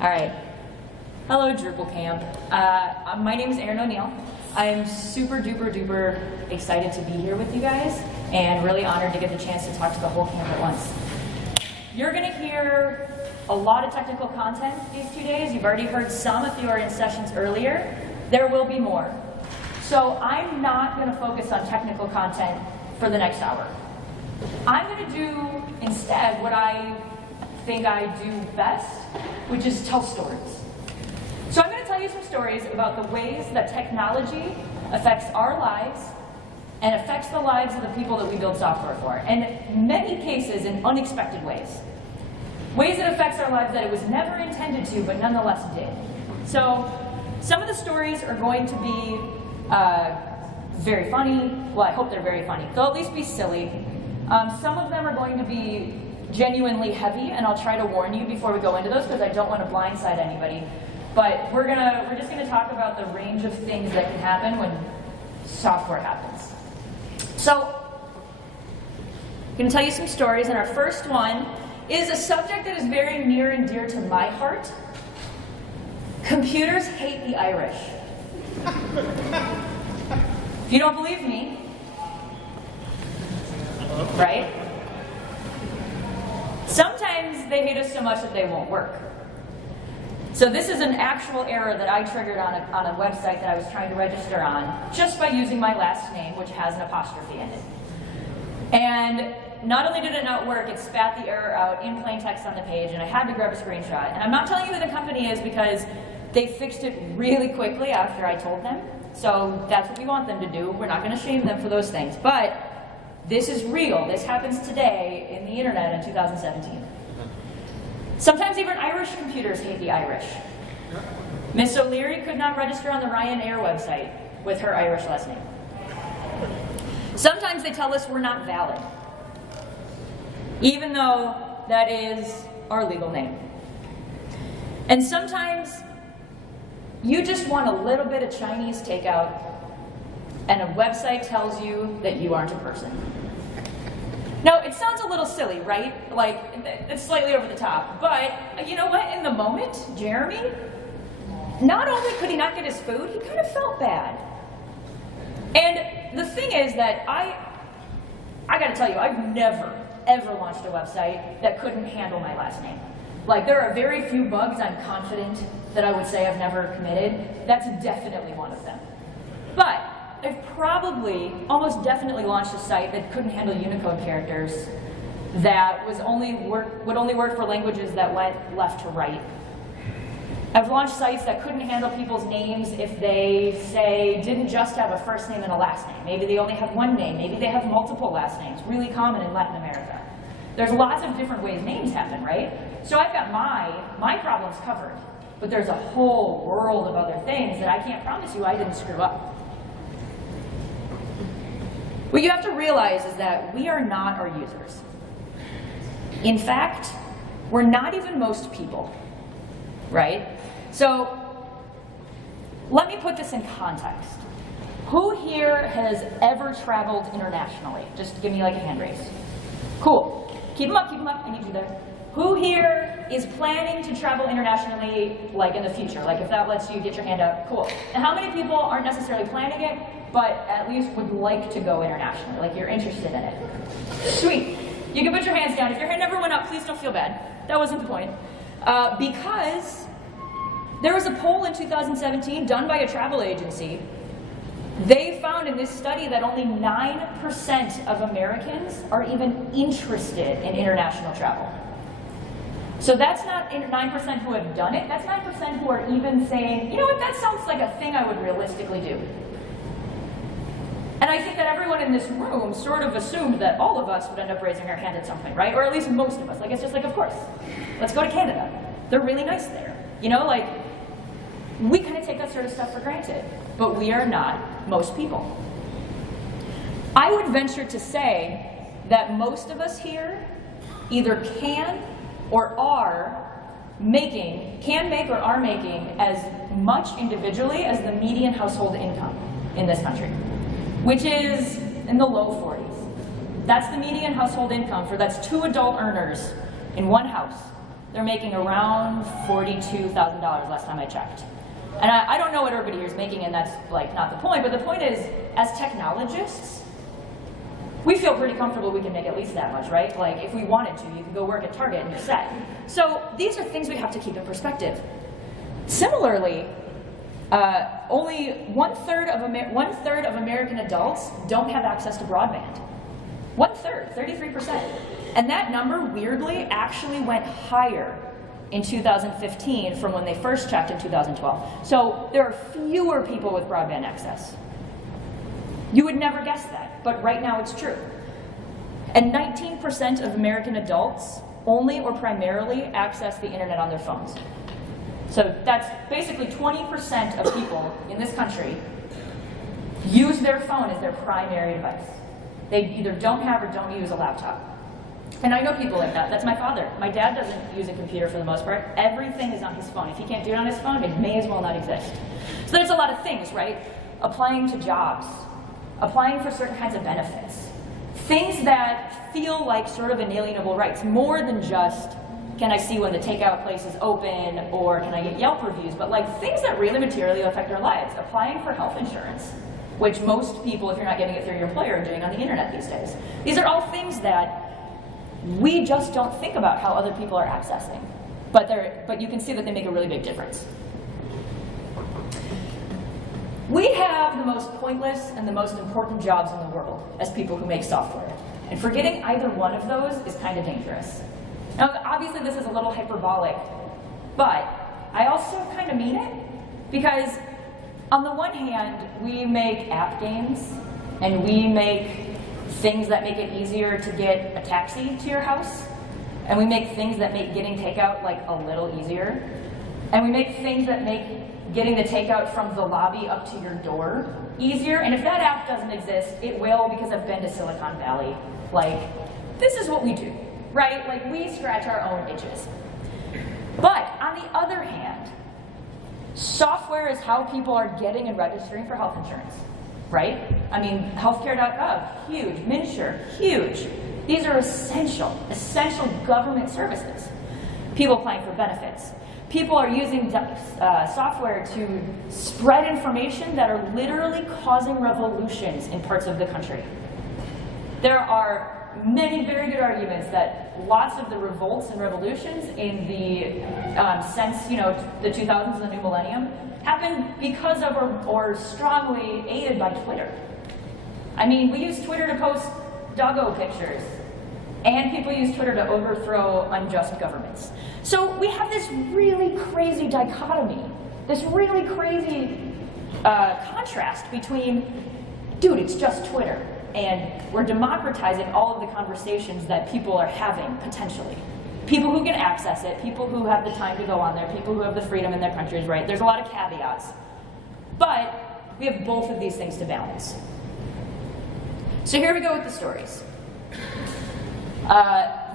All right. Hello, Drupal camp. My name is Eryn O'Neil. I'm super duper duper excited to be here with you guys and really honored to get the chance to talk to the whole camp at once. You're going to hear a lot of technical content these 2 days. You've already heard some if you were in sessions earlier. There will be more. So I'm not going to focus on technical content for the next hour. I'm going to do instead what I think I do best, which is tell stories. So I'm going to tell you some stories about the ways that technology affects our lives and affects the lives of the people that we build software for, and in many cases in unexpected ways. Ways that affects our lives that it was never intended to, but nonetheless did. So some of the stories are going to be very funny. Well, I hope they're very funny. They'll at least be silly. Some of them are going to be genuinely heavy, and I'll try to warn you before we go into those because I don't want to blindside anybody. But we're just gonna talk about the range of things that can happen when software happens. So I'm gonna tell you some stories, and our first one is a subject that is very near and dear to my heart. Computers hate the Irish. If you don't believe me, right? Sometimes they hate us so much that they won't work. So this is an actual error that I triggered on a website that I was trying to register on just by using my last name, which has an apostrophe in it. And not only did it not work, it spat the error out in plain text on the page, and I had to grab a screenshot. And I'm not telling you who the company is because they fixed it really quickly after I told them. So that's what we want them to do. We're not going to shame them for those things. But this is real. This happens today in the internet in 2017. Sometimes even Irish computers hate the Irish. Miss O'Leary could not register on the Ryanair website with her Irish last name. Sometimes they tell us we're not valid, even though that is our legal name. And sometimes you just want a little bit of Chinese takeout, and a website tells you that you aren't a person. Now, it sounds a little silly, right? Like, it's slightly over the top. But you know what? In the moment, Jeremy, not only could he not get his food, he kind of felt bad. And the thing is that I gotta tell you, I've never, ever launched a website that couldn't handle my last name. Like, there are very few bugs I'm confident that I would say I've never committed. That's definitely one of them. But I've probably, almost definitely launched a site that couldn't handle Unicode characters, that would only work for languages that went left to right. I've launched sites that couldn't handle people's names if they, say, didn't just have a first name and a last name. Maybe they only have one name. Maybe they have multiple last names, really common in Latin America. There's lots of different ways names happen, right? So I've got my problems covered, but there's a whole world of other things that I can't promise you I didn't screw up. What you have to realize is that we are not our users. In fact, we're not even most people, right? So let me put this in context. Who here has ever traveled internationally? Just give me like a hand raise. Cool. Keep them up, I need you there. Who here is planning to travel internationally, like in the future? Like if that lets you get your hand up, cool. And how many people aren't necessarily planning it, but at least would like to go internationally, like you're interested in it? Sweet. You can put your hands down. If your hand never went up, please don't feel bad. That wasn't the point. Because there was a poll in 2017 done by a travel agency. They found in this study that only 9% of Americans are even interested in international travel. So that's not 9% who have done it, that's 9% who are even saying, you know what, that sounds like a thing I would realistically do. And I think that everyone in this room sort of assumed that all of us would end up raising our hand at some point, right? Or at least most of us. Like, it's just like, of course, let's go to Canada. They're really nice there. You know, like, we kind of take that sort of stuff for granted, but we are not most people. I would venture to say that most of us here either can or are making, can make or are making as much individually as the median household income in this country, which is in the low 40s. That's the median household income for, that's 2 adult earners in one house. They're making around $42,000 last time I checked. And I don't know what everybody here is making, and that's like not the point, but the point is, as technologists, we feel pretty comfortable we can make at least that much, right? Like, if we wanted to, you could go work at Target and you're set. So these are things we have to keep in perspective. Similarly, only one-third of American adults don't have access to broadband. One-third, 33%. And that number, weirdly, actually went higher in 2015 from when they first checked in 2012. So there are fewer people with broadband access. You would never guess that, but right now it's true. And 19% of American adults only or primarily access the internet on their phones. So that's basically 20% of people in this country use their phone as their primary device. They either don't have or don't use a laptop. And I know people like that. That's my father. My dad doesn't use a computer for the most part. Everything is on his phone. If he can't do it on his phone, it may as well not exist. So there's a lot of things, right? Applying to jobs, applying for certain kinds of benefits, things that feel like sort of inalienable rights, more than just, can I see when the takeout place is open, or can I get Yelp reviews, but like things that really materially affect our lives. Applying for health insurance, which most people, if you're not getting it through your employer, are doing on the internet these days. These are all things that we just don't think about how other people are accessing, but you can see that they make a really big difference. We have the most pointless and the most important jobs in the world as people who make software, and forgetting either one of those is kind of dangerous. Now, obviously this is a little hyperbolic, but I also kind of mean it, because on the one hand, we make app games, and we make things that make it easier to get a taxi to your house, and we make things that make getting takeout like a little easier, and we make things that make getting the takeout from the lobby up to your door easier. And if that app doesn't exist, it will, because I've been to Silicon Valley. Like, this is what we do, right? Like, we scratch our own itches. But on the other hand, software is how people are getting and registering for health insurance, right? I mean, healthcare.gov, huge. MNsure, huge. These are essential government services. People applying for benefits. People are using software to spread information that are literally causing revolutions in parts of the country. There are many very good arguments that lots of the revolts and revolutions in the since the 2000s and the new millennium happened because of or strongly aided by Twitter. I mean, we use Twitter to post doggo pictures, and people use Twitter to overthrow unjust governments. So we have this really crazy dichotomy, this really crazy contrast between, dude, it's just Twitter, and we're democratizing all of the conversations that people are having, potentially. People who can access it, people who have the time to go on there, people who have the freedom in their countries, right? There's a lot of caveats. But we have both of these things to balance. So here we go with the stories.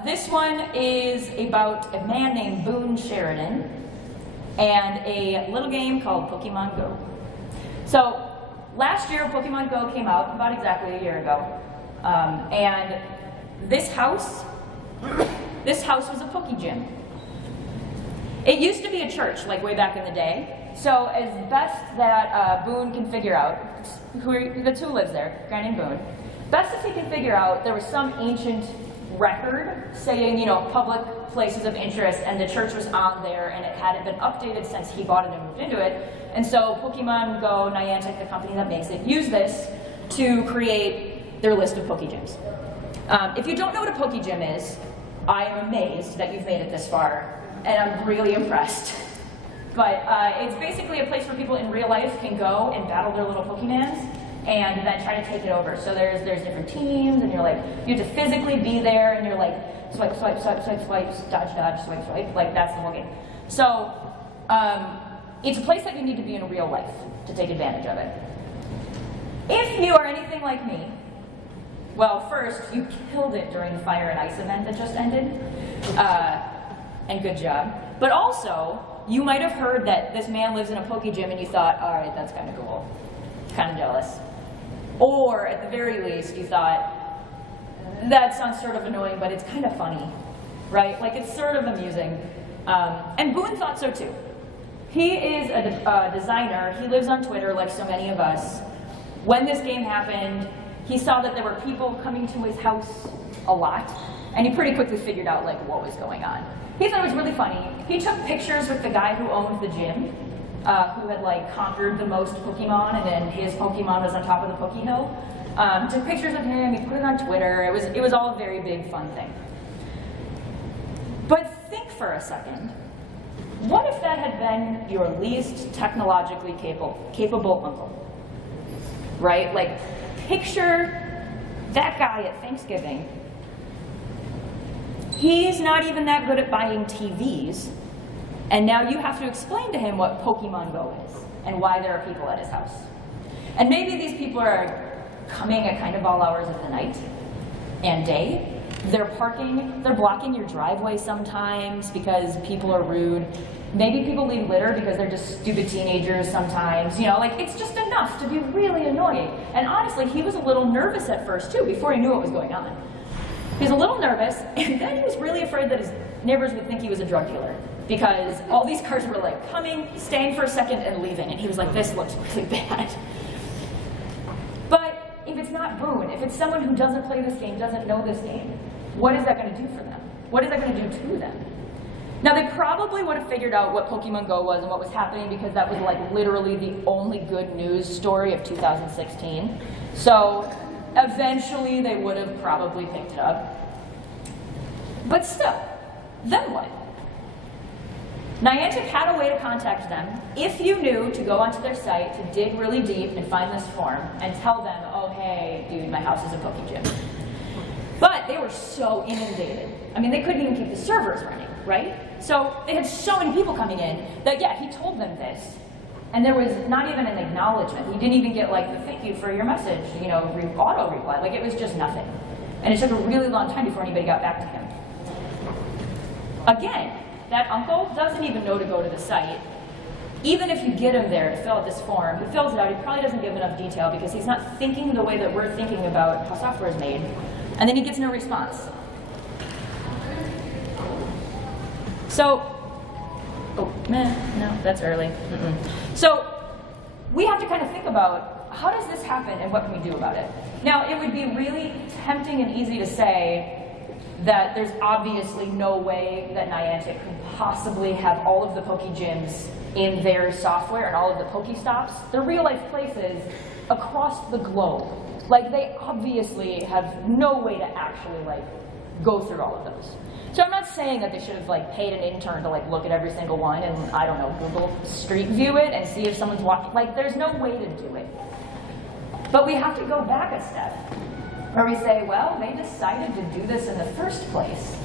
This one is about a man named Boone Sheridan and a little game called Pokemon Go. So last year, Pokemon Go came out, about exactly a year ago. And this house was a Poke Gym. It used to be a church, like way back in the day. So as best that Boone can figure out, that's who lives there, a guy named Boone, best as he can figure out, there was some ancient record saying, public places of interest, and the church was on there, and it hadn't been updated since he bought it and moved into it. And so Pokemon Go, Niantic, the company that makes it, used this to create their list of Poke Gyms. If you don't know what a Poke Gym is, I am amazed that you've made it this far, and I'm really impressed. But it's basically a place where people in real life can go and battle their little Pokemans, and then try to take it over. So there's different teams, and you have to physically be there, and you're like, swipe, swipe, swipe, swipe, swipe, dodge, dodge, swipe, swipe. Like, that's the whole game. So it's a place that you need to be in real life to take advantage of it. If you are anything like me, well, first, you killed it during the Fire and Ice event that just ended, and good job. But also, you might have heard that this man lives in a Poke Gym, and you thought, all right, that's kind of cool. Kind of jealous. Or, at the very least, you thought, that sounds sort of annoying, but it's kind of funny, right? Like, it's sort of amusing. And Boone thought so too. He is a designer. He lives on Twitter like so many of us. When this game happened, he saw that there were people coming to his house a lot, and he pretty quickly figured out like what was going on. He thought it was really funny. He took pictures with the guy who owned the gym, who had like conquered the most Pokemon, and then his Pokemon was on top of the Poke Hill. Took pictures of him, he put it on Twitter. It was all a very big fun thing. But think for a second. What if that had been your least technologically capable uncle? Right? Like, picture that guy at Thanksgiving. He's not even that good at buying TVs, and now you have to explain to him what Pokemon Go is and why there are people at his house. And maybe these people are coming at kind of all hours of the night and day. They're blocking your driveway sometimes because people are rude. Maybe people leave litter because they're just stupid teenagers sometimes. You know, like, it's just enough to be really annoying. And honestly, he was a little nervous at first too, before he knew what was going on. He was a little nervous, and then he was really afraid that his neighbors would think he was a drug dealer, because all these cars were like coming, staying for a second, and leaving, and he was like, this looks really bad. But if it's not Boone, if it's someone who doesn't play this game, doesn't know this game, what is that going to do for them? What is that going to do to them? Now, they probably would have figured out what Pokemon Go was and what was happening, because that was like literally the only good news story of 2016. So eventually they would have probably picked it up. But still, then what? Niantic had a way to contact them if you knew to go onto their site, to dig really deep and find this form and tell them, oh, hey, dude, my house is a Poke Gym. But they were so inundated. I mean, they couldn't even keep the servers running, right? So they had so many people coming in that, yeah, he told them this, and there was not even an acknowledgement. He didn't even get like the thank you for your message, you know, auto reply. Like, it was just nothing. And it took a really long time before anybody got back to him. Again, that uncle doesn't even know to go to the site. Even if you get him there to fill out this form, he fills it out, he probably doesn't give enough detail because he's not thinking the way that we're thinking about how software is made. And then he gets no response. So, no, that's early. So, we have to kind of think about, how does this happen and what can we do about it? Now, it would be really tempting and easy to say that there's obviously no way that Niantic could possibly have all of the Poke Gyms in their software and all of the Pokestops. They're real-life places across the globe. Like, they obviously have no way to actually, like, go through all of those. So I'm not saying that they should have, like, paid an intern to, like, look at every single one and, I don't know, Google Street View it and see if someone's walking. Like, there's no way to do it. But we have to go back a step, where we say, well, they decided to do this in the first place.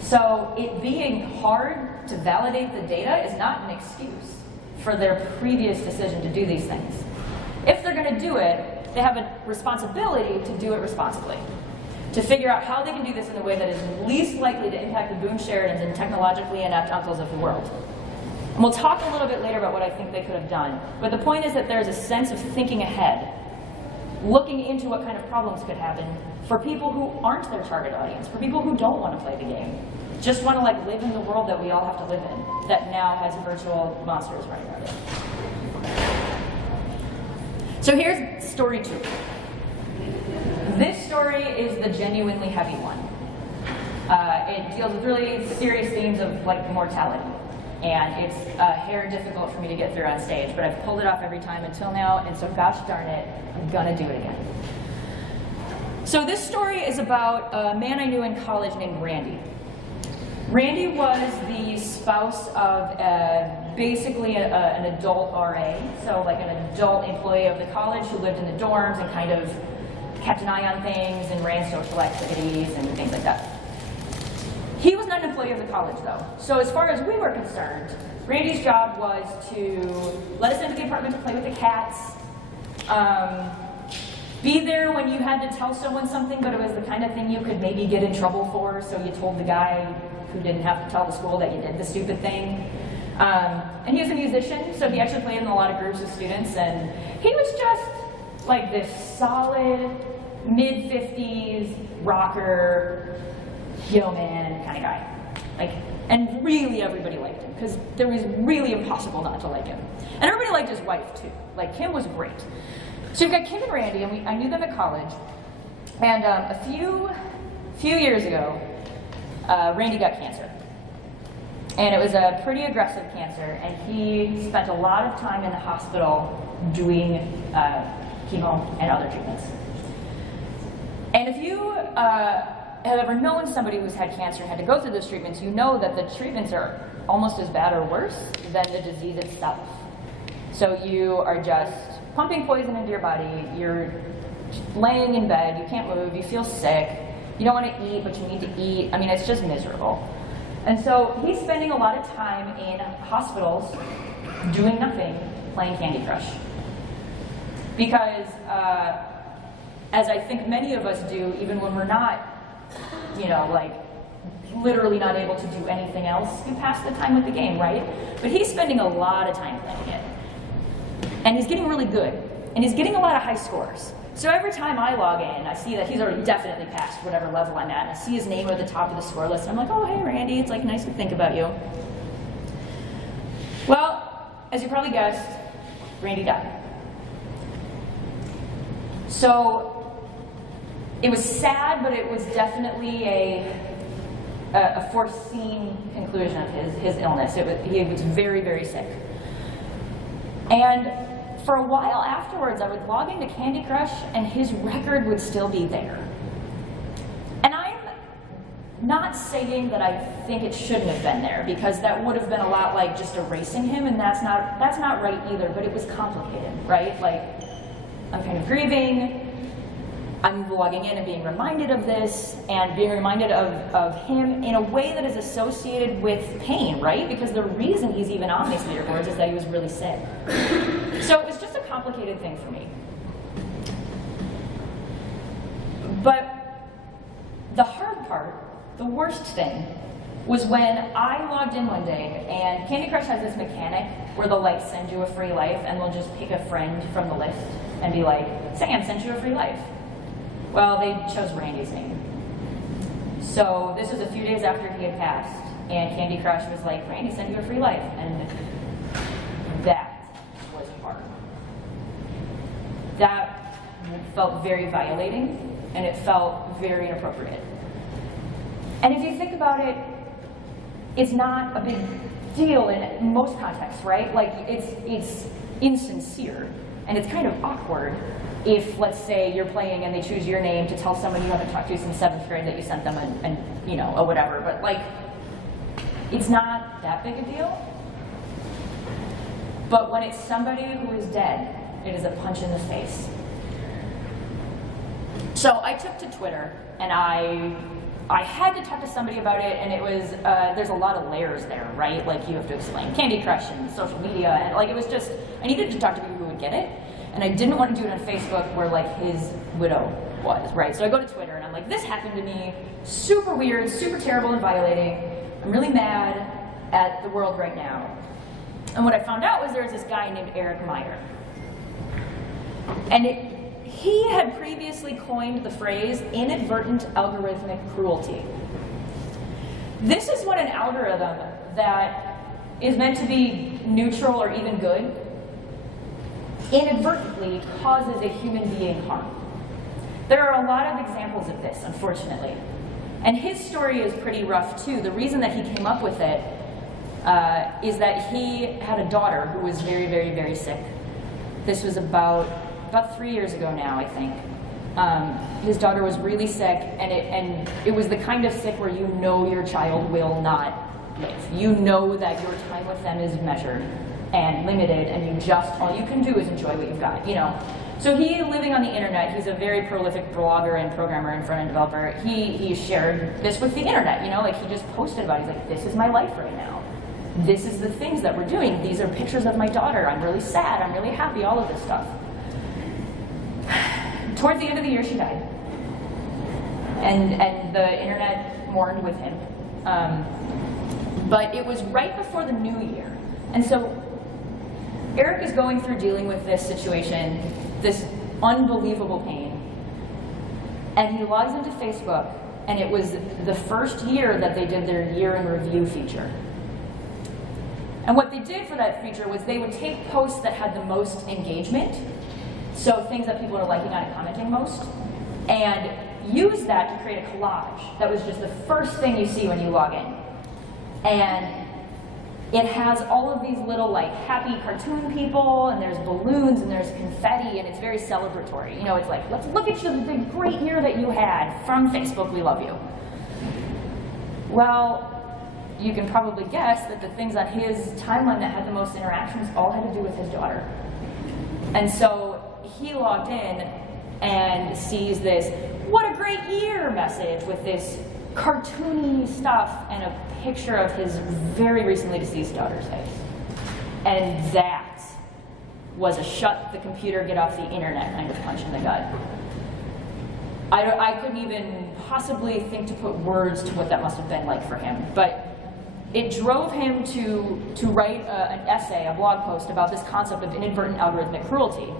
So it being hard to validate the data is not an excuse for their previous decision to do these things. If they're going to do it, they have a responsibility to do it responsibly, to figure out how they can do this in a way that is least likely to impact the Boone Sheridans and technologically inept uncles of the world. And we'll talk a little bit later about what I think they could have done. But the point is that there's a sense of thinking ahead, looking into what kind of problems could happen for people who aren't their target audience, for people who don't want to play the game, just want to like live in the world that we all have to live in, that now has virtual monsters running around it. So here's story 2. This story is the genuinely heavy one. It deals with really serious themes of like mortality. And it's hair difficult for me to get through on stage, but I've pulled it off every time until now, and so gosh darn it, I'm gonna do it again. So this story is about a man I knew in college named Randy. Randy was the spouse of basically an adult RA, so like an adult employee of the college who lived in the dorms and kind of kept an eye on things and ran social activities and things like that. He was not an employee of the college, though. So as far as we were concerned, Randy's job was to let us into the apartment to play with the cats, be there when you had to tell someone something, but it was the kind of thing you could maybe get in trouble for, so you told the guy who didn't have to tell the school that you did the stupid thing. And he was a musician, so he actually played in a lot of groups of students, and he was just like this solid, mid-50s rocker, yo man kind of guy. Like, And really everybody liked him, because it was really impossible not to like him. And everybody liked his wife too. Like, Kim was great. So you've got Kim and Randy, and I knew them at college. And a few years ago, Randy got cancer. And it was a pretty aggressive cancer, and he spent a lot of time in the hospital doing chemo and other treatments. And if you have ever known somebody who's had cancer and had to go through those treatments, you know that the treatments are almost as bad or worse than the disease itself. So you are just pumping poison into your body, you're laying in bed, you can't move, you feel sick, you don't want to eat, but you need to eat. I mean, it's just miserable. And so he's spending a lot of time in hospitals doing nothing, playing Candy Crush. Because, as I think many of us do, even when we're not, like, literally not able to do anything else, you pass the time with the game, right? But he's spending a lot of time playing it. And he's getting really good. And he's getting a lot of high scores. So every time I log in, I see that he's already definitely passed whatever level I'm at, and I see his name at the top of the score list, and I'm like, oh, hey, Randy, it's like nice to think about you. Well, as you probably guessed, Randy died. So it was sad, but it was definitely a foreseen conclusion of his illness. He was very, very sick. And for a while afterwards, I would log into Candy Crush, and his record would still be there. And I'm not saying that I think it shouldn't have been there, because that would have been a lot like just erasing him, and that's not right either, but it was complicated, right? Like, I'm kind of grieving, I'm logging in and being reminded of this, and being reminded of him in a way that is associated with pain, right? Because the reason he's even on these leaderboards is that he was really sick. So it was just a complicated thing for me. But the hard part, the worst thing, was when I logged in one day, and Candy Crush has this mechanic where they'll like send you a free life, and they'll just pick a friend from the list and be like, Sam sent you a free life. Well, they chose Randy's name. So this was a few days after he had passed, and Candy Crush was like, Randy sent you a free life, and that was hard. That felt very violating, and it felt very inappropriate. And if you think about it, it's not a big deal in most contexts, right? Like, it's insincere, and it's kind of awkward if, let's say, you're playing and they choose your name to tell someone you haven't talked to since 7th grade that you sent them or whatever, but like, it's not that big a deal. But when it's somebody who is dead, it is a punch in the face. So I took to Twitter, and I had to talk to somebody about it, and it was, there's a lot of layers there, right? Like, you have to explain Candy Crush and social media, and like, it was just, I needed to talk to people who would get it, and I didn't want to do it on Facebook where like his widow was, right? So I go to Twitter, and I'm like, this happened to me, super weird, super terrible and violating, I'm really mad at the world right now. And what I found out was there was this guy named Eric Meyer. And he had previously coined the phrase inadvertent algorithmic cruelty. This is when an algorithm that is meant to be neutral or even good inadvertently causes a human being harm. There are a lot of examples of this, unfortunately. And his story is pretty rough too. The reason that he came up with it is that he had a daughter who was very, very, very sick. This was about 3 years ago now, I think. His daughter was really sick, and it was the kind of sick where you know your child will not live. You know that your time with them is measured and limited, and all you can do is enjoy what you've got, So he, living on the internet, he's a very prolific blogger and programmer and front-end developer. He shared this with the internet, like he just posted about it. He's like, this is my life right now. This is the things that we're doing. These are pictures of my daughter. I'm really sad. I'm really happy. All of this stuff. Towards the end of the year, she died. And the internet mourned with him. But it was right before the new year. And so Eric is going through dealing with this situation, this unbelievable pain. And he logs into Facebook, and it was the first year that they did their year in review feature. And what they did for that feature was they would take posts that had the most engagement, so things that people are liking on and commenting most, and use that to create a collage. That was just the first thing you see when you log in. And it has all of these little like happy cartoon people, and there's balloons, and there's confetti, and it's very celebratory. You know, it's like, let's look at the great year that you had from Facebook, we love you. Well, you can probably guess that the things on his timeline that had the most interactions all had to do with his daughter. And so he logged in and sees this, what a great year message with this cartoony stuff and a picture of his very recently deceased daughter's face. And that was a shut the computer, get off the internet kind of punch in the gut. I couldn't even possibly think to put words to what that must have been like for him, but it drove him to write an essay, a blog post about this concept of inadvertent algorithmic cruelty.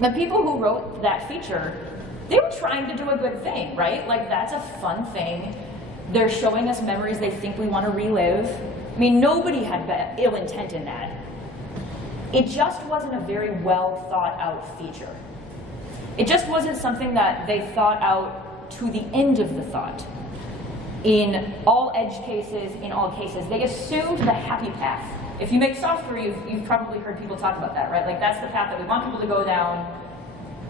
The people who wrote that feature, they were trying to do a good thing, right? Like, that's a fun thing. They're showing us memories they think we want to relive. I mean, nobody had ill intent in that. It just wasn't a very well thought out feature. It just wasn't something that they thought out to the end of the thought. In all edge cases, in all cases, they assumed the happy path. If you make software, you've probably heard people talk about that, right? Like, that's the path that we want people to go down,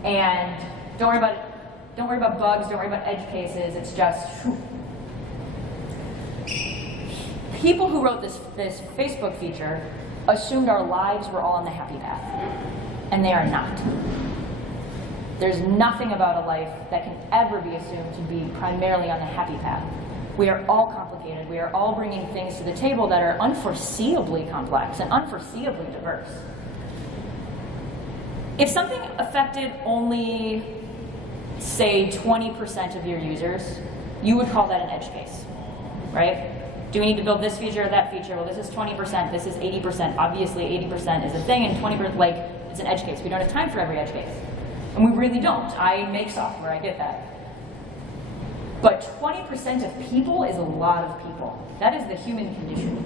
and don't worry about bugs, don't worry about edge cases, it's just, whew. People who wrote this Facebook feature assumed our lives were all on the happy path, and they are not. There's nothing about a life that can ever be assumed to be primarily on the happy path. We are all complicated. We are all bringing things to the table that are unforeseeably complex and unforeseeably diverse. If something affected only, say, 20% of your users, you would call that an edge case, right? Do we need to build this feature or that feature? Well, this is 20%, this is 80%. Obviously, 80% is a thing, and 20%, like, it's an edge case. We don't have time for every edge case. And we really don't. I make software, I get that. But 20% of people is a lot of people. That is the human condition.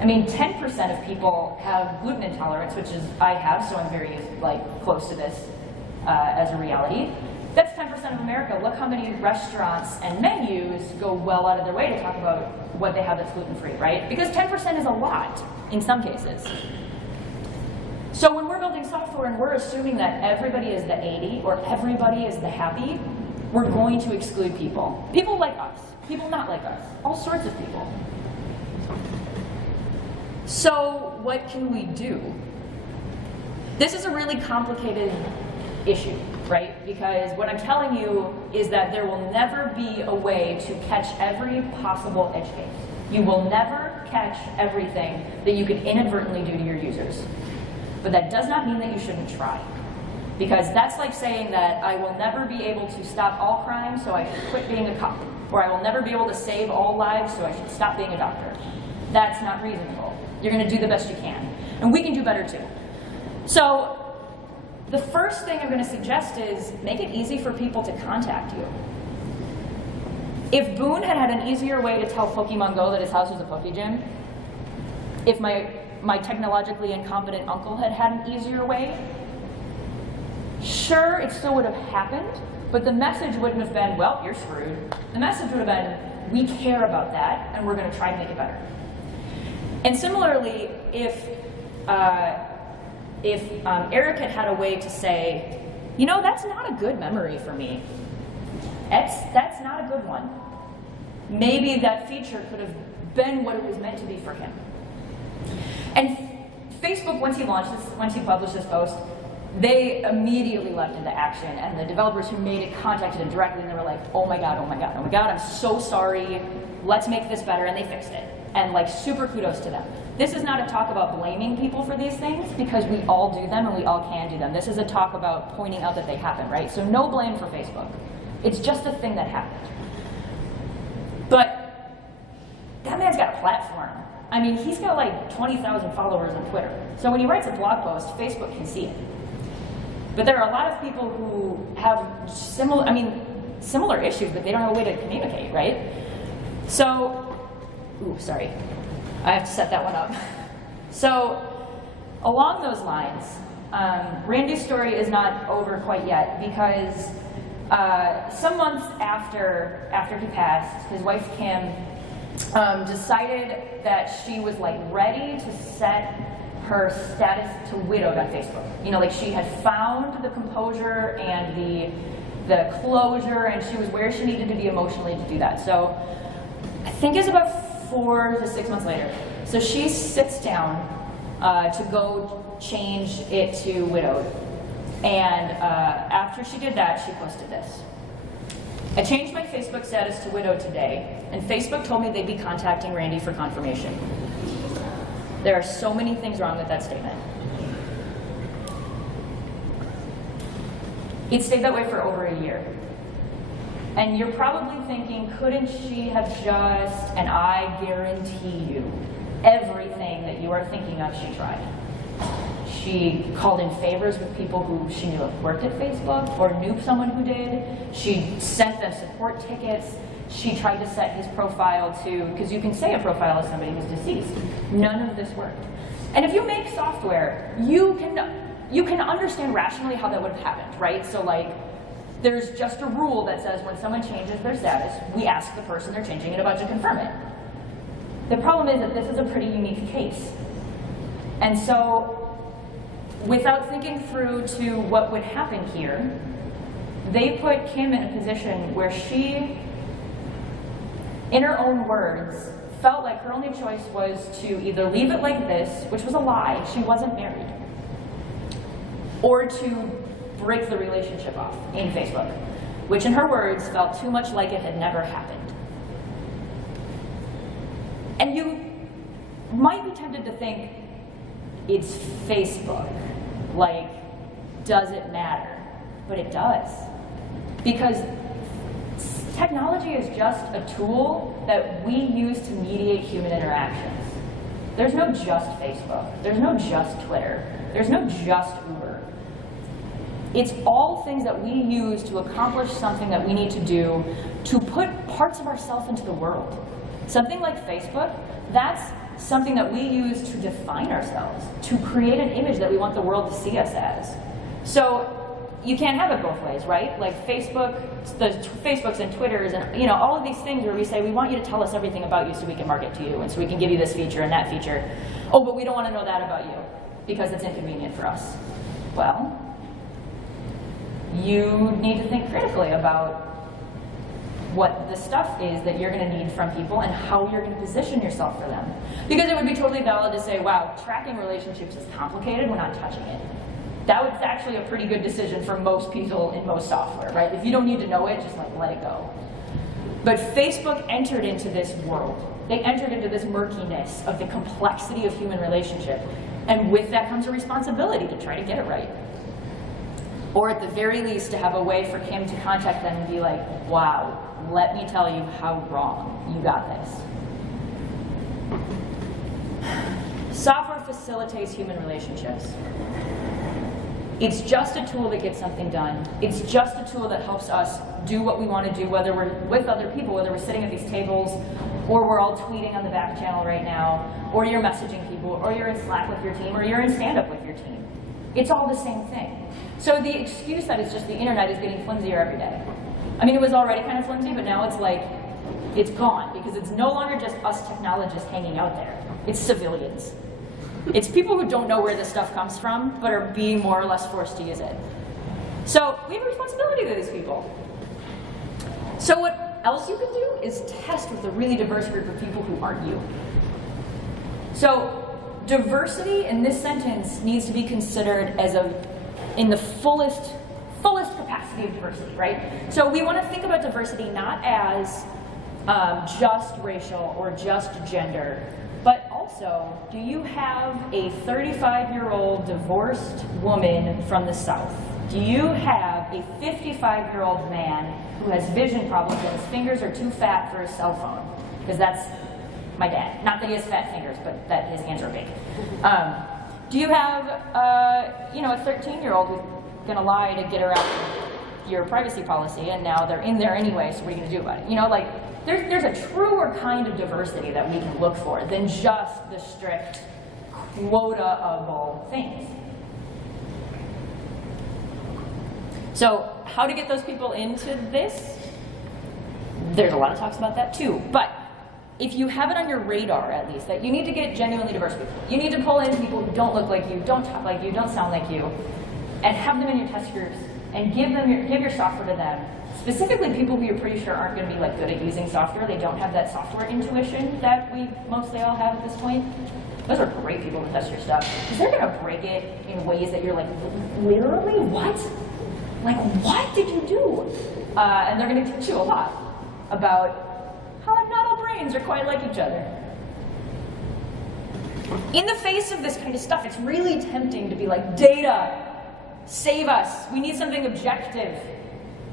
I mean, 10% of people have gluten intolerance, which is I have, so I'm very close to this as a reality. That's 10% of America. Look how many restaurants and menus go well out of their way to talk about what they have that's gluten-free, right? Because 10% is a lot in some cases. So when we're building software and we're assuming that everybody is the 80 or everybody is the happy, we're going to exclude people. People like us, people not like us, all sorts of people. So what can we do? This is a really complicated issue, right? Because what I'm telling you is that there will never be a way to catch every possible edge case. You will never catch everything that you could inadvertently do to your users. But that does not mean that you shouldn't try. Because that's like saying that I will never be able to stop all crime, so I should quit being a cop. Or I will never be able to save all lives, so I should stop being a doctor. That's not reasonable. You're going to do the best you can. And we can do better too. So the first thing I'm going to suggest is make it easy for people to contact you. If Boone had had an easier way to tell Pokemon Go that his house was a Poke Gym, if my technologically incompetent uncle had had an easier way, sure, it still would have happened, but the message wouldn't have been, well, you're screwed. The message would have been, we care about that, and we're going to try and make it better. And similarly, if Eric had a way to say, you know, that's not a good memory for me. That's not a good one. Maybe that feature could have been what it was meant to be for him. And Facebook, once he published this post, they immediately leapt into action, and the developers who made it contacted him directly, and they were like, oh my god, I'm so sorry, let's make this better, and they fixed it. And super kudos to them. This is not a talk about blaming people for these things, because we all do them and we all can do them. This is a talk about pointing out that they happen, right? So no blame for Facebook. It's just a thing that happened. But that man's got a platform. I mean, he's got 20,000 followers on Twitter. So when he writes a blog post, Facebook can see it. But there are a lot of people who have similar, similar issues, but they don't have a way to communicate, right? So, ooh, sorry, I have to set that one up. So, along those lines, Randy's story is not over quite yet, because some months after he passed, his wife Kim decided that she was like ready to set her status to widowed on Facebook. You know, like she had found the composure and the closure, and she was where she needed to be emotionally to do that. So I think it's about 4 to 6 months later. So she sits down to go change it to widowed. And after she did that, she posted this. I changed my Facebook status to widowed today, and Facebook told me they'd be contacting Randy for confirmation. There are so many things wrong with that statement. It stayed that way for over a year. And you're probably thinking, couldn't she have just, and I guarantee you, everything that you are thinking of, she tried. She called in favors with people who she knew worked at Facebook or knew someone who did. She sent them support tickets. She tried to set his profile to, because you can say a profile of somebody who's deceased. None of this worked. And if you make software, you can understand rationally how that would have happened, right? So like, there's just a rule that says when someone changes their status, we ask the person they're changing it about to confirm it. The problem is that this is a pretty unique case. And so, without thinking through to what would happen here, they put Kim in a position where she, in her own words, felt like her only choice was to either leave it like this, which was a lie, she wasn't married, or to break the relationship off in Facebook, which in her words felt too much like it had never happened. And you might be tempted to think, it's Facebook. Like, does it matter? But it does. Because technology is just a tool that we use to mediate human interactions. There's no just Facebook. There's no just Twitter. There's no just Uber. It's all things that we use to accomplish something that we need to do to put parts of ourselves into the world. Something like Facebook, that's something that we use to define ourselves, to create an image that we want the world to see us as. So you can't have it both ways, right? Like Facebook, the Facebooks and Twitters and all of these things where we say, we want you to tell us everything about you so we can market to you and so we can give you this feature and that feature. Oh, but we don't want to know that about you because it's inconvenient for us. Well, you need to think critically about what the stuff is that you're going to need from people and how you're going to position yourself for them. Because it would be totally valid to say, wow, tracking relationships is complicated, we're not touching it. That was actually a pretty good decision for most people in most software, right? If you don't need to know it, just like let it go. But Facebook entered into this world. They entered into this murkiness of the complexity of human relationship. And with that comes a responsibility to try to get it right. Or at the very least, to have a way for Kim to contact them and be like, wow, let me tell you how wrong you got this. Software facilitates human relationships. It's just a tool that gets something done. It's just a tool that helps us do what we want to do, whether we're with other people, whether we're sitting at these tables, or we're all tweeting on the back channel right now, or you're messaging people, or you're in Slack with your team, or you're in stand-up with your team. It's all the same thing. So the excuse that it's just the internet is getting flimsier every day. I mean, it was already kind of flimsy, but now it's like, it's gone, because it's no longer just us technologists hanging out there. It's civilians. It's people who don't know where this stuff comes from, but are being more or less forced to use it. So we have a responsibility to these people. So what else you can do is test with a really diverse group of people who aren't you. So diversity in this sentence needs to be considered as in the fullest capacity of diversity, right? So we want to think about diversity not as just racial or just gender, but also, do you have a 35-year-old divorced woman from the South? Do you have a 55-year-old man who has vision problems and his fingers are too fat for his cell phone? Because that's my dad. Not that he has fat fingers, but that his hands are big. Do you have a 13-year-old who's going to lie to get her out your privacy policy, and now they're in there anyway, so what are you going to do about it? You know, like, there's a truer kind of diversity that we can look for than just the strict quota-able things. So how to get those people into this? There's a lot of talks about that too, but if you have it on your radar, at least, that you need to get genuinely diverse people. You need to pull in people who don't look like you, don't talk like you, don't sound like you, and have them in your test groups, and give your software to them. Specifically, people who you're pretty sure aren't going to be like good at using software. They don't have that software intuition that we mostly all have at this point. Those are great people to test your stuff, because they're going to break it in ways that you're like, literally, what? Like, what did you do? And they're going to teach you a lot about how not all brains are quite like each other. In the face of this kind of stuff, it's really tempting to be like, data, save us. We need something objective.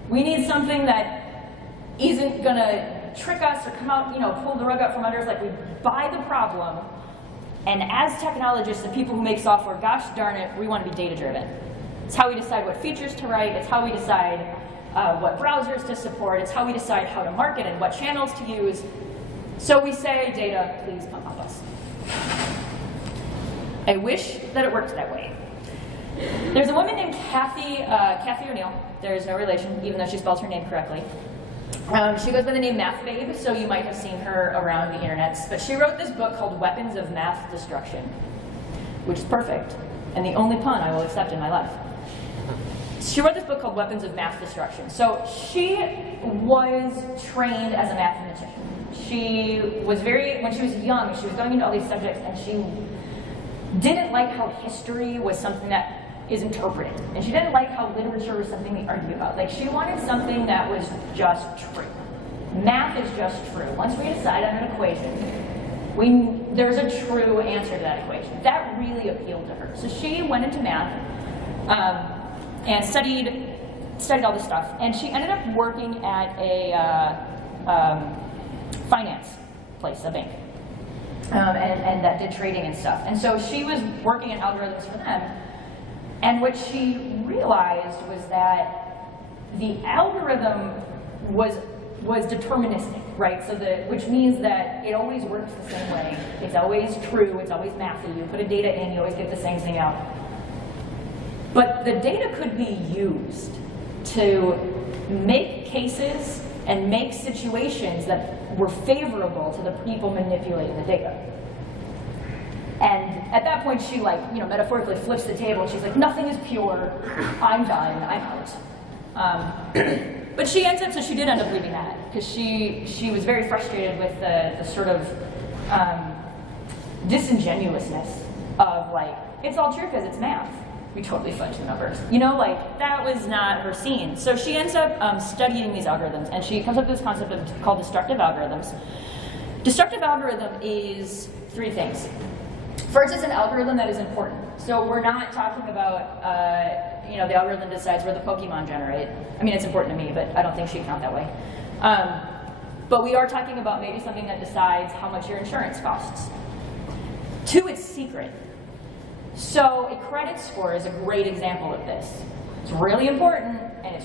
We need something that isn't gonna trick us or come out, pull the rug out from under us. Like, we buy the problem, and as technologists and people who make software, gosh darn it, we want to be data-driven. It's how we decide what features to write. It's how we decide what browsers to support. It's how we decide how to market and what channels to use. So we say, data, please come help us. I wish that it worked that way. There's a woman named Keynote O'Neil. There's no relation, even though she spells her name correctly. She goes by the name Math Babe, so you might have seen her around the internet. But she wrote this book called Weapons of Math Destruction, which is perfect, and the only pun I will accept in my life. She wrote this book called Weapons of Math Destruction. So she was trained as a mathematician. When she was young, she was going into all these subjects, and she didn't like how history was something that is interpreted. And she didn't like how literature was something we argue about. Like, she wanted something that was just true. Math is just true. Once we decide on an equation, there's a true answer to that equation. That really appealed to her. So she went into math and studied all this stuff. And she ended up working at a finance place, a bank. And that did trading and stuff. And so she was working on algorithms for them. And what she realized was that the algorithm was deterministic, right? So which means that it always works the same way. It's always true, it's always mathy. You put a data in, you always get the same thing out. But the data could be used to make cases and make situations that were favorable to the people manipulating the data. And at that point, she metaphorically flips the table, and she's like, nothing is pure, I'm done, I'm out. But she did end up leaving that, because she was very frustrated with the sort of disingenuousness of, like, it's all true because it's math. We totally fudge the numbers. That was not her scene. So she ends up studying these algorithms, and she comes up with this concept called destructive algorithms. Destructive algorithm is three things. First, it's an algorithm that is important. So we're not talking about, the algorithm decides where the Pokemon generate. I mean, it's important to me, but I don't think she'd count that way. But we are talking about maybe something that decides how much your insurance costs. Two, it's secret. So a credit score is a great example of this. It's really important, and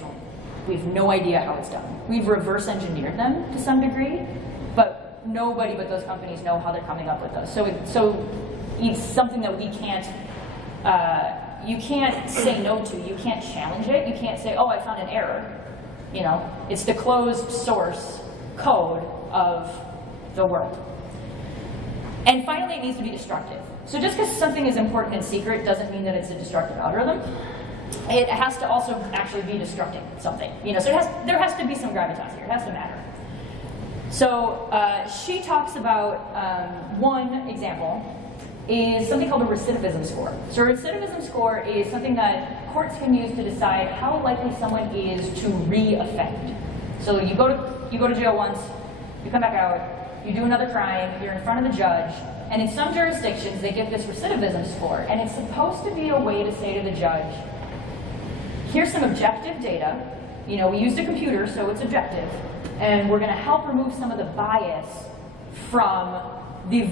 we have no idea how it's done. We've reverse engineered them to some degree, but nobody but those companies know how they're coming up with those. So it's something that we can't, you can't say no to. You can't challenge it. You can't say, oh, I found an error. It's the closed source code of the world. And finally, it needs to be destructive. So just because something is important and secret doesn't mean that it's a destructive algorithm. It has to also actually be destructing something. So there has to be some gravitas here. It has to matter. So she talks about one example is something called a recidivism score. So a recidivism score is something that courts can use to decide how likely someone is to re-offend. So you go to jail once, you come back out, you do another crime, you're in front of the judge, and in some jurisdictions they give this recidivism score, and it's supposed to be a way to say to the judge, here's some objective data, we used a computer so it's objective, and we're going to help remove some of the bias from the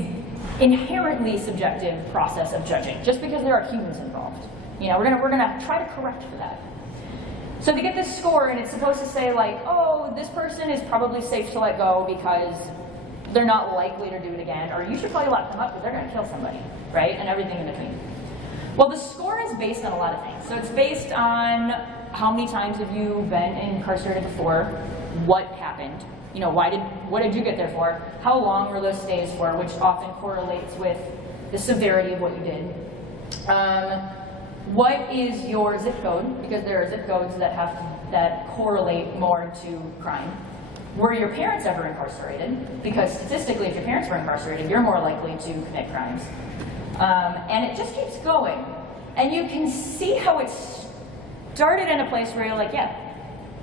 inherently subjective process of judging, just because there are humans involved. We're gonna try to correct for that. So they get this score, and it's supposed to say like, oh, this person is probably safe to let go because they're not likely to do it again, or you should probably lock them up because they're going to kill somebody, right? And everything in between. Well, the score is based on a lot of things. So it's based on how many times have you been incarcerated before, what happened, you know, what did you get there for, how long were those stays for, which often correlates with the severity of what you did. What is your zip code? Because there are zip codes that correlate more to crime. Were your parents ever incarcerated? Because statistically, if your parents were incarcerated, you're more likely to commit crimes. And it just keeps going. And you can see how it started in a place where you're like, yeah.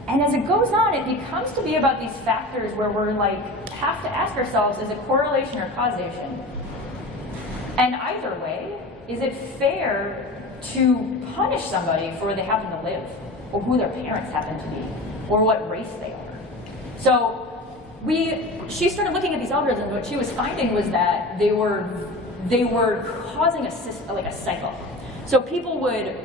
And as it goes on, it becomes to be about these factors where we're like, have to ask ourselves, is it correlation or causation? And either way, is it fair to punish somebody for where they happen to live, or who their parents happen to be, or what race they are? So she started looking at these algorithms, and what she was finding was that they were causing a cycle. So people would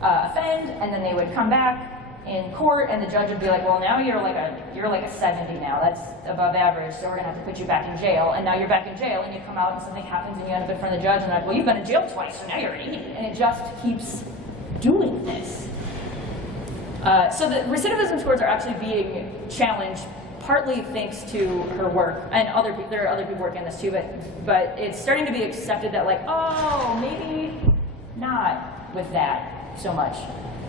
offend, and then they would come back in court, and the judge would be like, well, now you're like a 70 now. That's above average, so we're gonna have to put you back in jail. And now you're back in jail, and you come out, and something happens, and you end up in front of the judge, and like, well, you've been in jail twice, so now you're an idiot. And it just keeps doing this. So the recidivism scores are actually being challenged, partly thanks to her work, and there are other people working on this too, but it's starting to be accepted that like, oh, maybe not with that so much.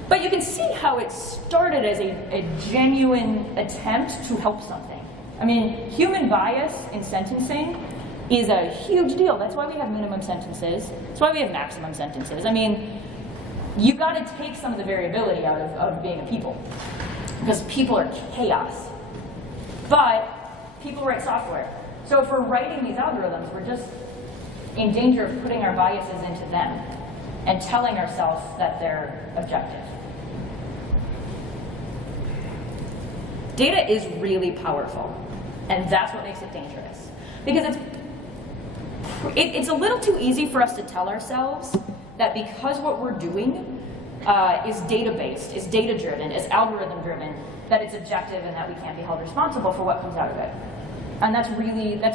But you can see how it started as a genuine attempt to help something. I mean, human bias in sentencing is a huge deal. That's why we have minimum sentences. That's why we have maximum sentences. I mean, you got to take some of the variability out of being a people, because people are chaos. But people write software. So if we're writing these algorithms, we're just in danger of putting our biases into them and telling ourselves that they're objective. Data is really powerful, and that's what makes it dangerous. Because it's a little too easy for us to tell ourselves that because what we're doing is data-based, is data-driven, is algorithm-driven, that it's objective and that we can't be held responsible for what comes out of it. And that's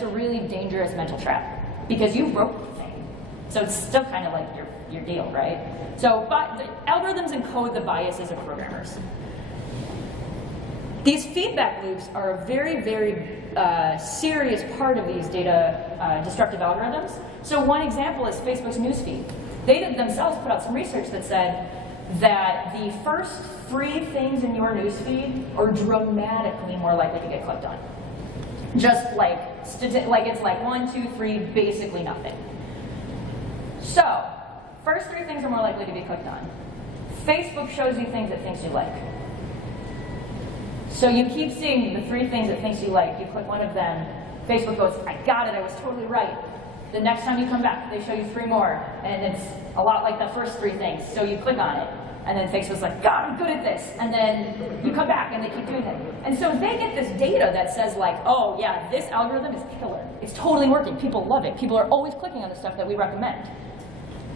a really dangerous mental trap, because you wrote the thing. So it's still kind of like your deal, right? So but the algorithms encode the biases of programmers. These feedback loops are a very, very serious part of these data destructive algorithms. So one example is Facebook's newsfeed. They themselves put out some research that said that the first 3 things in your newsfeed are dramatically more likely to get clicked on. Just like it's like 1, 2, 3, basically nothing. So, first 3 things are more likely to be clicked on. Facebook shows you things it thinks you like. So you keep seeing the 3 things it thinks you like. You click one of them, Facebook goes, I got it, I was totally right. The next time you come back, they show you 3 more, and it's a lot like the first 3 things. So you click on it, and then Facebook's like, God, I'm good at this. And then you come back, and they keep doing it. And so they get this data that says like, oh yeah, this algorithm is killer. It's totally working. People love it. People are always clicking on the stuff that we recommend.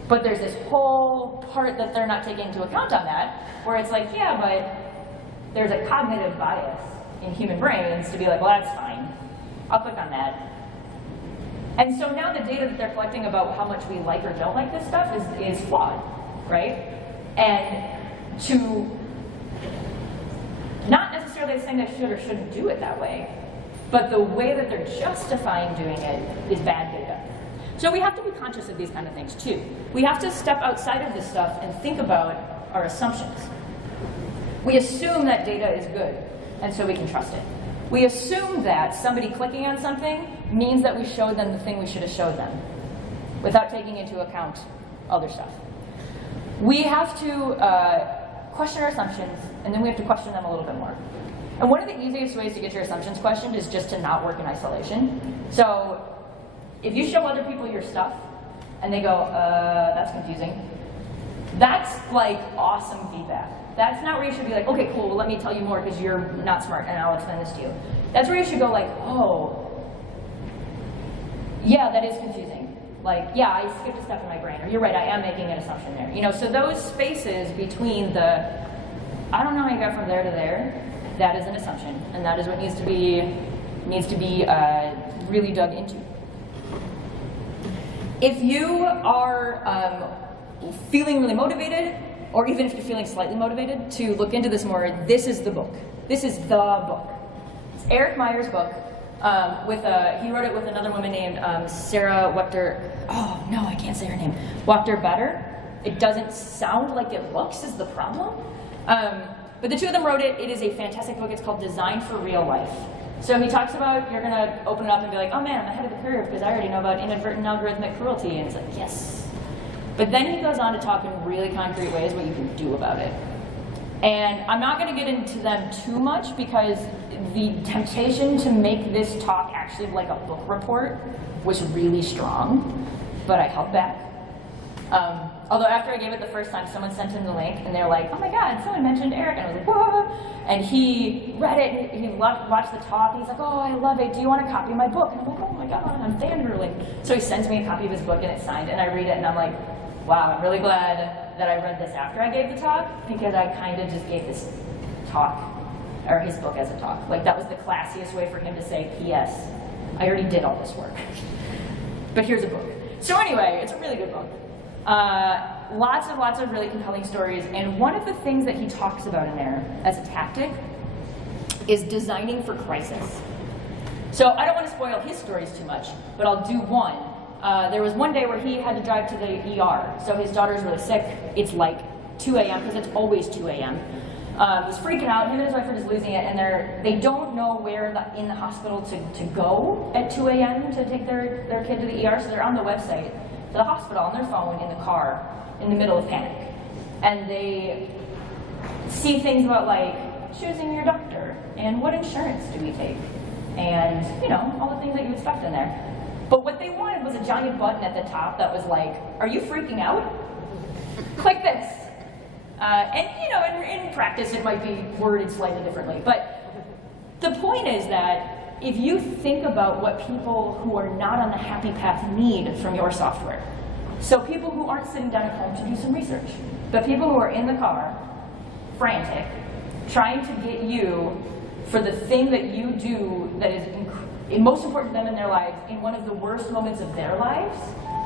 But there's this whole part that they're not taking into account on that, where it's like, yeah, but there's a cognitive bias in human brains to be like, well, that's fine. I'll click on that. And so now the data that they're collecting about how much we like or don't like this stuff is flawed, right? And to not necessarily saying they should or shouldn't do it that way, but the way that they're justifying doing it is bad data. So we have to be conscious of these kind of things too. We have to step outside of this stuff and think about our assumptions. We assume that data is good, and so we can trust it. We assume that somebody clicking on something means that we showed them the thing we should have showed them, without taking into account other stuff. We have to question our assumptions, and then we have to question them a little bit more. And one of the easiest ways to get your assumptions questioned is just to not work in isolation. So if you show other people your stuff, and they go, that's confusing, that's like awesome feedback. That's not where you should be like, okay, cool, well, let me tell you more because you're not smart and I'll explain this to you. That's where you should go like, oh, yeah, that is confusing. Like, yeah, I skipped a step in my brain, or you're right, I am making an assumption there. You know, so those spaces between the I don't know how you got from there to there. That is an assumption, and that is what needs to be really dug into. If you are feeling really motivated, or even if you're feeling slightly motivated to look into this more, this is the book. This is the book. It's Eric Meyer's book. He wrote it with another woman named Sarah Wachter. Oh no, I can't say her name. Wachter Better. It doesn't sound like it looks is the problem. But the two of them wrote it. It is a fantastic book. It's called Design for Real Life. So he talks about, you're gonna open it up and be like, oh man, I'm ahead of the curve because I already know about inadvertent algorithmic cruelty. And it's like, yes. But then he goes on to talk in really concrete ways what you can do about it. And I'm not gonna get into them too much because the temptation to make this talk actually like a book report was really strong, but I held back. Although after I gave it the first time, someone sent him the link, and they're like, oh my god, someone mentioned Eric, and I was like, whoa! And he read it, and he watched the talk, and he's like, oh, I love it, do you want a copy of my book? And I'm like, oh my god, I'm fangirling. So he sends me a copy of his book, and it's signed, and I read it, and I'm like, wow, I'm really glad that I read this after I gave the talk, because I kind of just gave this talk, or his book as a talk. Like, that was the classiest way for him to say, P.S. I already did all this work. But here's a book. So anyway, it's a really good book. Lots of really compelling stories, and one of the things that he talks about in there as a tactic is designing for crisis. So I don't want to spoil his stories too much, but I'll do one. There was one day where he had to drive to the ER, so his daughter's really sick. It's like 2 a.m., because it's always 2 a.m. He's freaking out, him and his wife are just losing it, and they don't know where in the hospital to go at 2 a.m. to take their kid to the ER, so they're on the website, to the hospital, on their phone, in the car, in the middle of panic. And they see things about like choosing your doctor, and what insurance do we take, and all the things that you expect in there. But what they wanted was a giant button at the top that was like, are you freaking out? Click this. And in practice it might be worded slightly differently, but the point is that if you think about what people who are not on the happy path need from your software, so people who aren't sitting down at home to do some research, but people who are in the car, frantic, trying to get you for the thing that you do that is most important to them in their lives in one of the worst moments of their lives,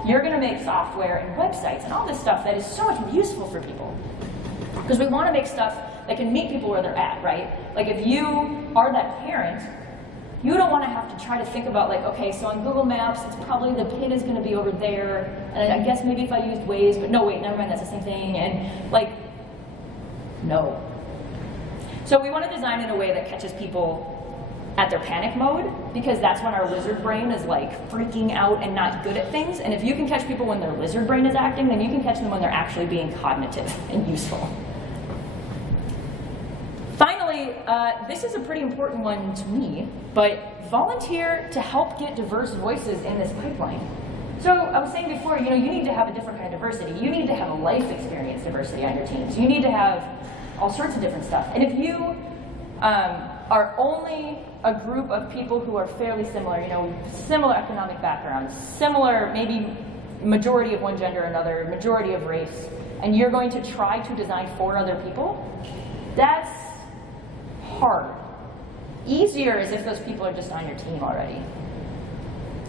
you're going to make software and websites and all this stuff that is so much more useful for people. Because we want to make stuff that can meet people where they're at, right? Like if you are that parent, you don't want to have to try to think about like, okay, so on Google Maps, it's probably the pin is going to be over there, and I guess maybe if I used Waze, but no, wait, never mind, that's the same thing, and like, no. So we want to design in a way that catches people at their panic mode, because that's when our lizard brain is like freaking out and not good at things, and if you can catch people when their lizard brain is acting, then you can catch them when they're actually being cognitive and useful. Finally, this is a pretty important one to me, but volunteer to help get diverse voices in this pipeline. So I was saying before, you need to have a different kind of diversity. You need to have a life experience diversity on your teams. You need to have all sorts of different stuff. And if you are only a group of people who are fairly similar, similar economic backgrounds, similar, maybe majority of one gender or another, majority of race, and you're going to try to design for other people, that's hard. Easier is if those people are just on your team already.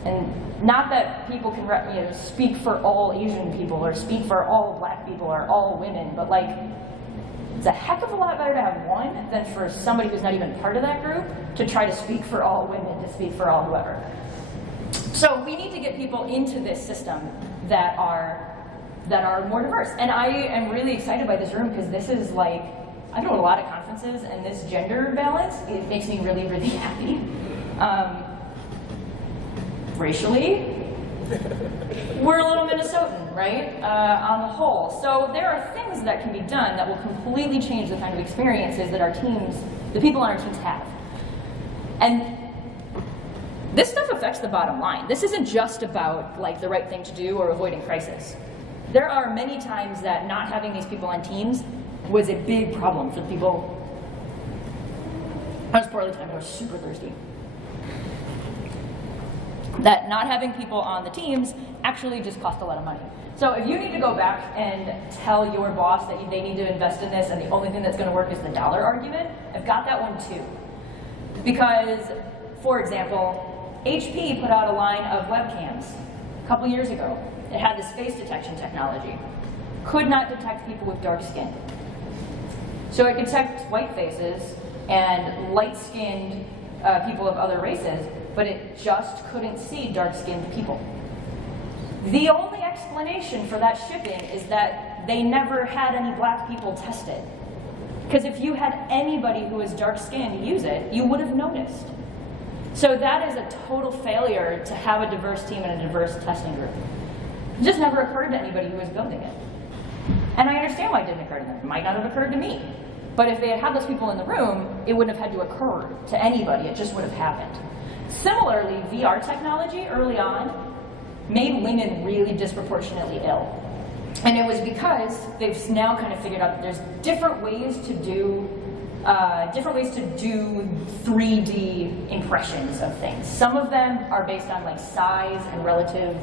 And not that people can speak for all Asian people or speak for all black people or all women, but like, it's a heck of a lot better to have one than for somebody who's not even part of that group to try to speak for all women, to speak for all whoever. So we need to get people into this system that are more diverse. And I am really excited by this room because this is like, I go to a lot of conferences, and this gender balance, it makes me really, really happy. Racially, we're a little Minnesotan, right, on the whole. So there are things that can be done that will completely change the kind of experiences that our teams, the people on our teams have. And this stuff affects the bottom line. This isn't just about like the right thing to do or avoiding crisis. There are many times that not having these people on teams was a big problem for the people. I was poorly timed, I was super thirsty. that not having people on the teams actually just cost a lot of money. So if you need to go back and tell your boss that they need to invest in this and the only thing that's going to work is the dollar argument, I've got that one too. Because, for example, HP put out a line of webcams a couple years ago. It had this face detection technology. Could not detect people with dark skin. So it could detect white faces and light-skinned people of other races, but it just couldn't see dark-skinned people. The only explanation for that shipping is that they never had any black people tested. Because if you had anybody who was dark-skinned use it, you would have noticed. So that is a total failure to have a diverse team and a diverse testing group. It just never occurred to anybody who was building it. And I understand why it didn't occur to them. It might not have occurred to me. But if they had had those people in the room, it wouldn't have had to occur to anybody. It just would have happened. Similarly, VR technology early on made women really disproportionately ill. And it was because they've now kind of figured out that there's different ways to do 3D impressions of things. Some of them are based on like size and relative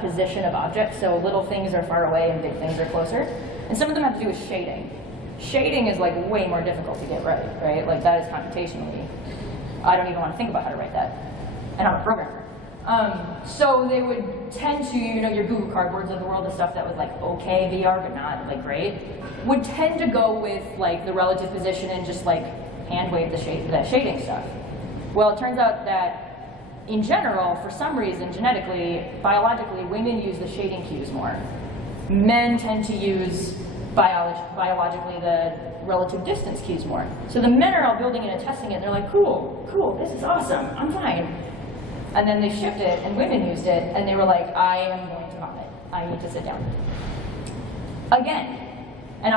position of objects, so little things are far away and big things are closer. And some of them have to do with shading. Shading is like way more difficult to get right? Like that is computationally. I don't even want to think about how to write that. And I'm a programmer. So they would tend to, your Google Cardboards of the world, the stuff that was like okay VR but not like great, would tend to go with like the relative position and just like hand wave the shading stuff. Well, it turns out that in general, for some reason, genetically, biologically, women use the shading cues more. Men tend to use biologically the relative distance cues more. So the men are all building it and testing it, and they're like, cool, this is awesome, I'm fine. And then they shipped it, and women used it, and they were like, I am going to vomit. I need to sit down. Again, and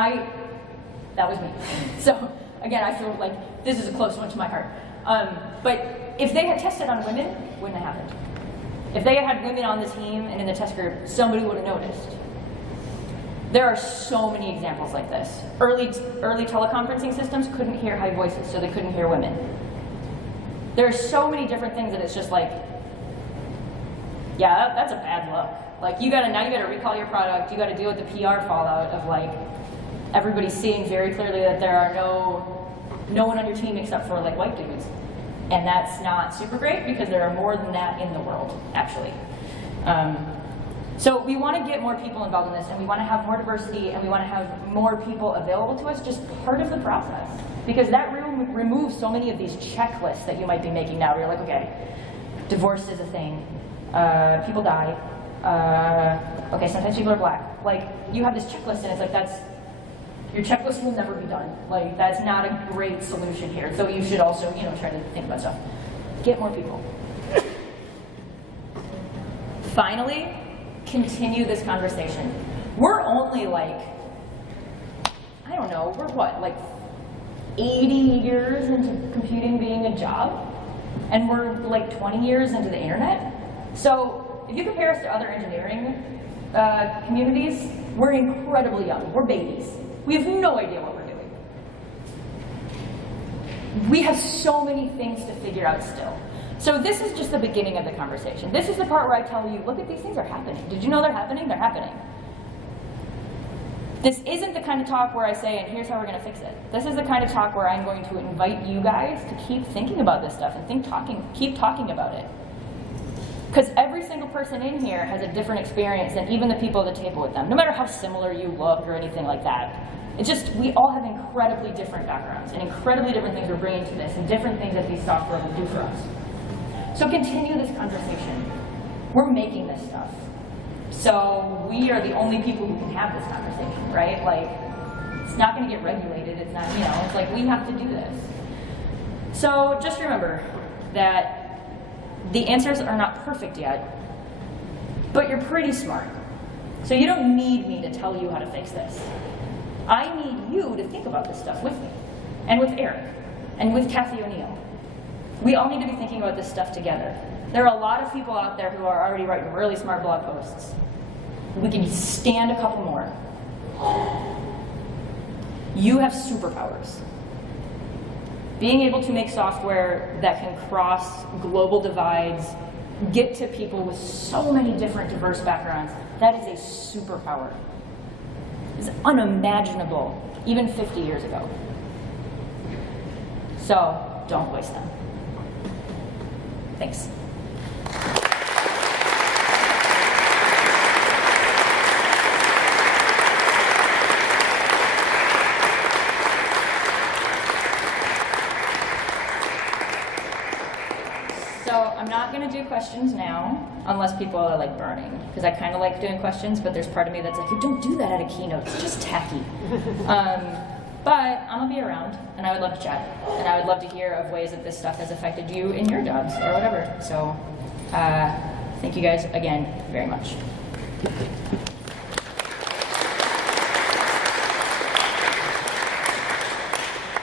that was me. So again, I feel like this is a close one to my heart. But if they had tested on women, it wouldn't have happened. If they had women on the team and in the test group, somebody would have noticed. There are so many examples like this. Early teleconferencing systems couldn't hear high voices, so they couldn't hear women. There are so many different things that it's just like, yeah, that's a bad look. Like now you gotta recall your product, you gotta deal with the PR fallout of like, everybody seeing very clearly that there are no one on your team except for like white dudes. And that's not super great because there are more than that in the world, actually. So we want to get more people involved in this, and we want to have more diversity, and we want to have more people available to us, just part of the process. Because that removes so many of these checklists that you might be making now, where you're like, okay, divorce is a thing, people die, okay, sometimes people are black. Like, you have this checklist, and it's like, your checklist will never be done. Like, that's not a great solution here. So you should also, try to think about stuff. Get more people. Finally, continue this conversation. We're only like, I don't know, we're what, like 80 years into computing being a job? And we're like 20 years into the internet? So if you compare us to other engineering communities, we're incredibly young. We're babies. We have no idea what we're doing. We have so many things to figure out still. So this is just the beginning of the conversation. This is the part where I tell you, look at these things are happening. Did you know they're happening? They're happening. This isn't the kind of talk where I say, and here's how we're going to fix it. This is the kind of talk where I'm going to invite you guys to keep thinking about this stuff and keep talking about it. Because every single person in here has a different experience than even the people at the table with them, no matter how similar you look or anything like that. It's just, we all have incredibly different backgrounds and incredibly different things we're bringing to this and different things that these software will do for us. So continue this conversation. We're making this stuff. So we are the only people who can have this conversation, right? Like, it's not going to get regulated. It's not, it's like we have to do this. So just remember that the answers are not perfect yet, but you're pretty smart. So you don't need me to tell you how to fix this. I need you to think about this stuff with me, and with Eryn, and with Kathy O'Neil. We all need to be thinking about this stuff together. There are a lot of people out there who are already writing really smart blog posts. We can stand a couple more. You have superpowers. Being able to make software that can cross global divides get to people with so many different diverse backgrounds, that is a superpower. It's unimaginable, even 50 years ago. So don't waste them. Thanks. So I'm not going to do questions now, unless people are like burning, because I kind of like doing questions, but there's part of me that's like, you don't do that at a keynote, it's just tacky. But I'm going to be around, and I would love to chat, and I would love to hear of ways that this stuff has affected you in your jobs or whatever. So thank you guys again very much.